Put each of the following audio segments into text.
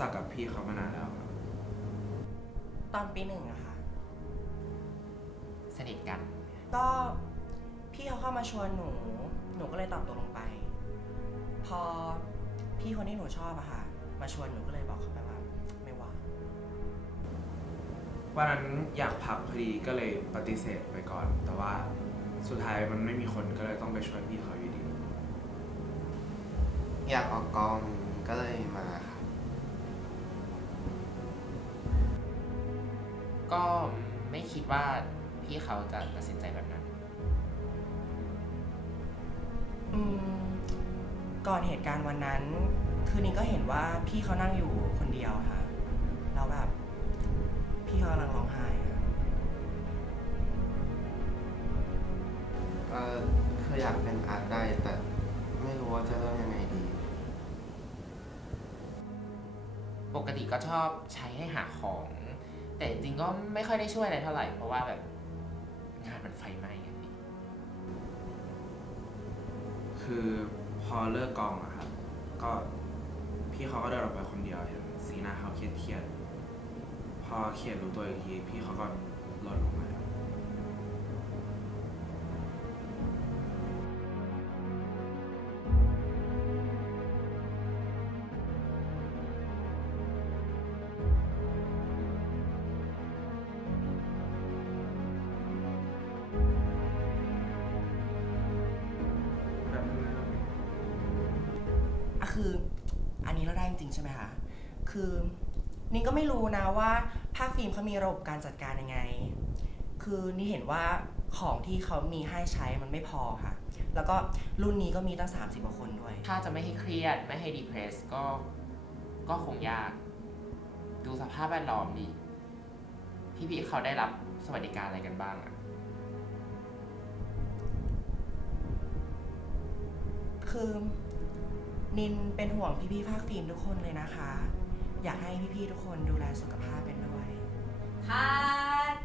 จักกับพี่เขามานานแล้วครับ ตอนปีหนึ่งอะค่ะ สนิทกัน ก็พี่เขาเข้ามาชวนหนู หนูก็เลยตอบตกลงไป พอพี่คนที่หนูชอบอะค่ะ มาชวนหนูก็เลยบอกเขาไปว่า ไม่ว่างวันนั้นอยากพักพอดีก็เลยปฏิเสธไปก่อน แต่ว่าสุดท้ายมันไม่มีคนก็เลยต้องไปช่วยพี่เขาอยู่ดี อยากออกกองก็เลยมาครั ก็ไม่คิดว่าพี่เขาจะตัดสินใจแบบนั้น อืมก่อนเหตุการณ์วันนั้น คือนิงก็เห็นว่าพี่เขานั่งอยู่คนเดียวค่ะ แล้วแบบ พี่เขากำลังร้องไห้อะเออคืออยากเป็นอาร์ตได้แต่ไม่รู้ว่าจะเริ่มยังไงดี ปกติก็ชอบใช้ให้หาของ แต่จริงก็ไม่ค่อยได้ช่วยอะไรเท่าไหร่ เพราะว่าแบบงานมันไฟไหม้อะพี่คือพอเลิกกองอะครับ ก็พี่เขาก็เดินออกไปคนเดียวอย่างสีหน้าเขาเครียดเครียดๆพอเครียดรู้ตัวอีกทีพี่เขาก็หล่นลงมา ครับอะคือ อันนี้เราได้จริงๆใช่ไหมคะ คือนิงก็ไม่รู้นะว่าภาคฟิล์มเขามีระบบการจัดการยังไง คือนี่เห็นว่าของที่เขามีให้ใช้มันไม่พอค่ะ แล้วก็รุ่นนี้ก็มีตั้ง 30กว่าคนด้วย ถ้าจะไม่ให้เครียดไม่ให้ดีเพรสก็ก็คงยาก ดูสภาพแวดล้อมดิพี่ๆเขาได้รับสวัสดิการอะไรกันบ้างอะคือ นินเป็นห่วงพี่ๆภาคฟิล์มทุกคนเลยนะคะ อยากให้พี่ๆทุกคนดูแลสุขภาพเป็นด้วยคัด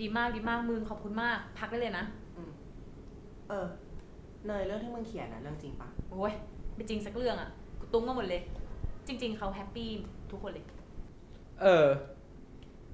ดีมากดีมากมึงขอบคุณมาก พักได้เลยนะอืมเออ เนยเรื่องที่มึงเขียนนะเรื่องจริงปะโอ้ยไม่จริงสักเรื่องอะกูตุ้งมาหมดเลย จริง ๆเขาแฮปปี้ทุกคนเลย เออ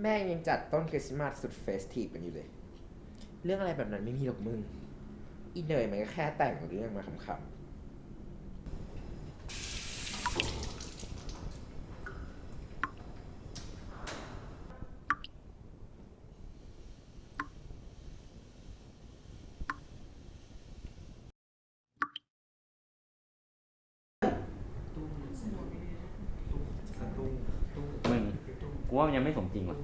แม่งยังจัดต้นคริสต์มาสสุดเฟสทีฟกันอยู่เลย เรื่องอะไรแบบนั้นไม่มีหรอกมึง อีเนยมันก็แค่แต่งเรื่องมาขำๆ มึง กูว่ามันยังไม่สมจริงว่ะ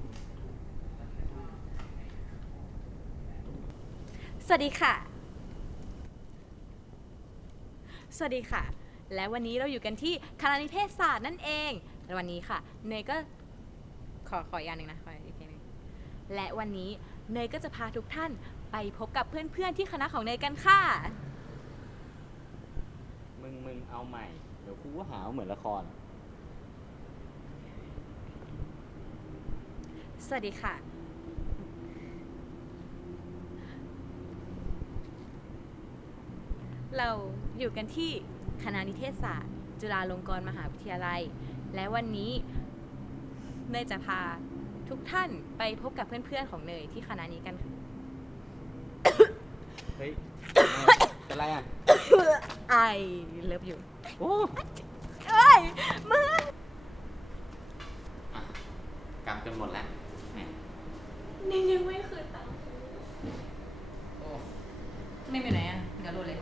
สวัสดีค่ะ สวัสดีค่ะ และวันนี้เราอยู่กันที่คณะนิเทศศาสตร์นั่นเองและวันนี้ค่ะ เนยก็ขอขออีกอย่างหนึ่งนะขออีกทีหนึงและวันนี้เนยก็จะพาทุกท่านไปพบกับเพื่อนๆที่คณะของเนยกันค่ะ มึงมึงเอาใหม่ เดี๋ยวกูก็หาว่าเหมือนละคร สวัสดีค่ะ เราอยู่กันที่คณะนิเทศศาสตร์ จุฬาลงกรณ์มหาวิทยาลัย และวันนี้เนยจะพาทุกท่านไปพบกับเพื่อนๆของเนยที่คณะนี้กันค่ะเฮ้ยเป็นไรอะ ไอเลิฟอยู่โอ้เอ้ยมึงกำจนหมดแล้ว แหมนี่ยังไม่คืนตังค์โอ้ไม่ไปไหนอะเดี๋ยวรู้เลย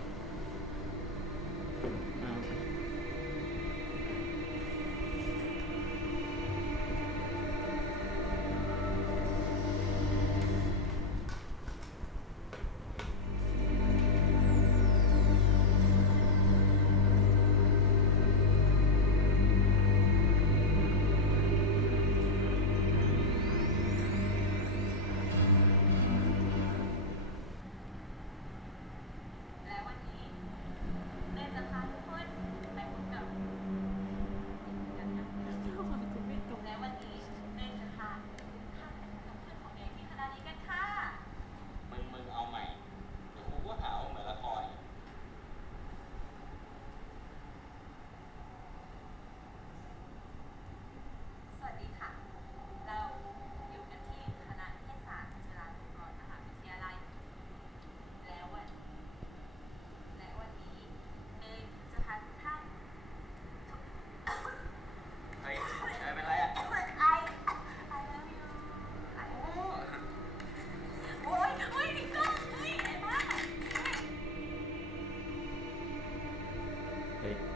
Okay.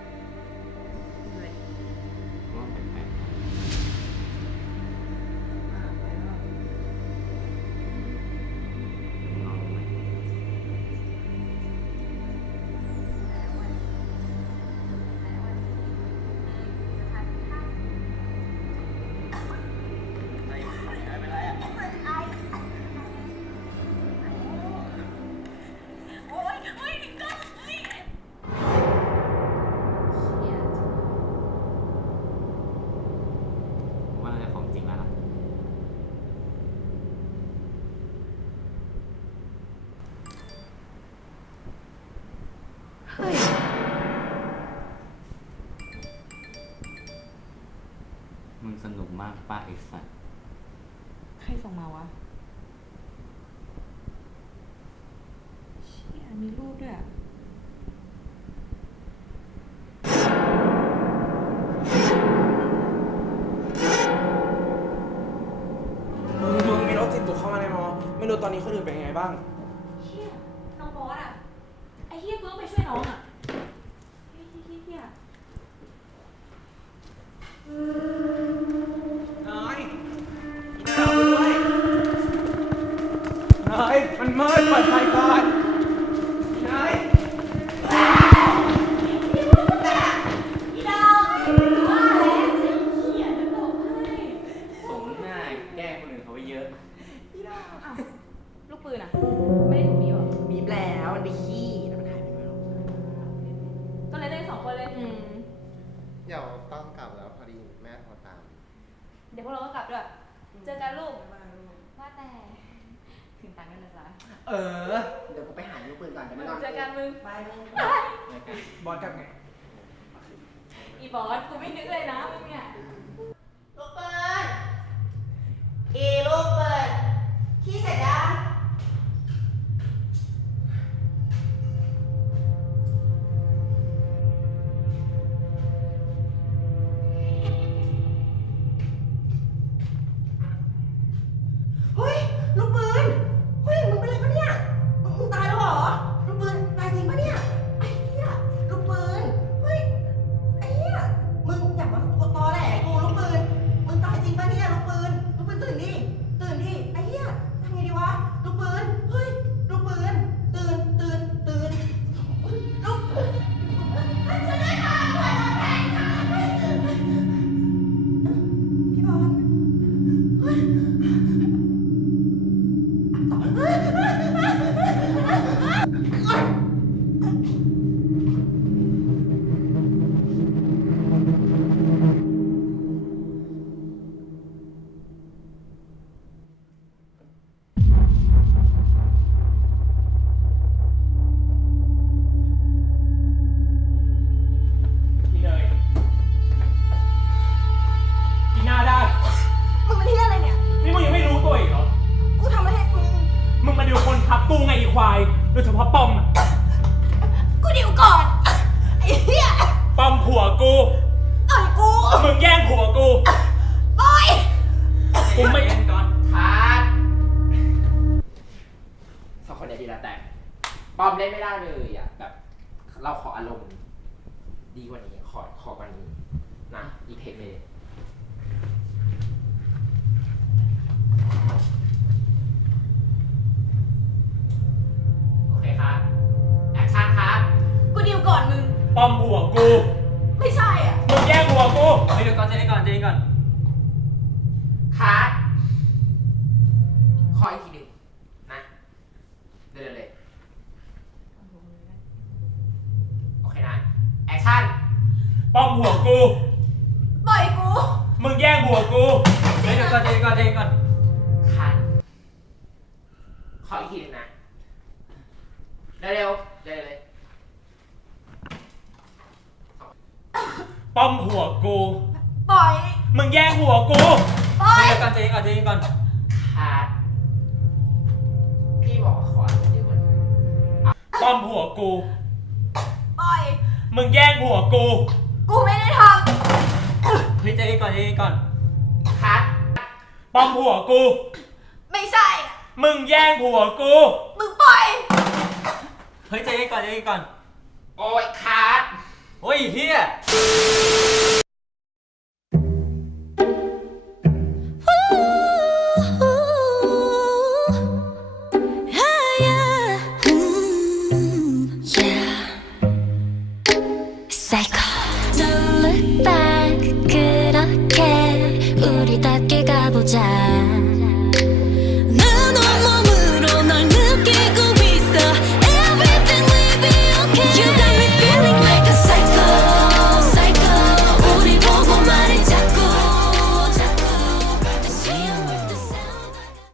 ปะไอ้สัตว์ใครส่งมาวะเชี่ยมีรูปด้วยอะมึงมึงมีโรคจิตบุกเข้ามาในมอ ไม่รู้ตอนนี้คนอื่นเป็นยังไงบ้าง นายมันมืดเปิดไฟก่อนนายอีดาวว่าแล้วเฮียนจะตกให้สมหน้าแกล้งคนอื่นเขาไปเยอะอ้าวลูกปืนอะไม่ได้ถูกมีหรอบีบแล้วมันไปขี้แล้วมันหายไปไม่รู้ก็เลยได้สองคนเลย อืม เดี๋ยวต้องกลับแล้วพอดีแม่โทรตาม เดี๋ยวพวกเราก็กลับด้วย เจอกันลูก ว่าแต่ ถึงตังค์กันนะจ๊ะเออ เดี๋ยวกูไปหาลูกปืนก่อนเดี๋ยวไม่นอนเจอกันมึง ไปมึงบอสกลับไง อีบอสกูไม่นึกเลยนะมึงเนี่ยลูกปืน กู เอ้ยกูมึงแย่งผัวกู ปล่อยกูไม่ เย็นก่อนทาดสองคนเนี่ยดีแล้วแต่ปอมเล่นไม่ได้เลยอะแบบ เราขออารมณ์ ดีกว่านี้ขอขอกว่านี้นะอีเทคเลย ป้อมหัวกู ปล่อยกู มึงแย่งหัวกูเดี๋ยวก่อนเดี๋ยวก่อนเดี๋ยวก่อนคันขออีกทีนึ่งนะ เร็วๆเร็วเลย ป้อมหัวกู ปล่อย มึงแย่งหัวกู ปล่อย เดี๋ยวก่อนเดี๋ยวก่อนเดี๋ยวก่อนขาดพี่บอกว่าขออะไรดีก่อนป้อมหัวกู ปล่อย มึงแย่งหัวกู กูไม่ได้ทำเฮ้ยใจเย็นก่อนใจเย็นก่อนคัดปอมผัวกูไม่ใช่มึงแย่งผัวกู มึงปล่อย เฮ้ยใจเย็นก่อนใจเย็นก่อน โอ้ยคัดโอ้ยเฮีย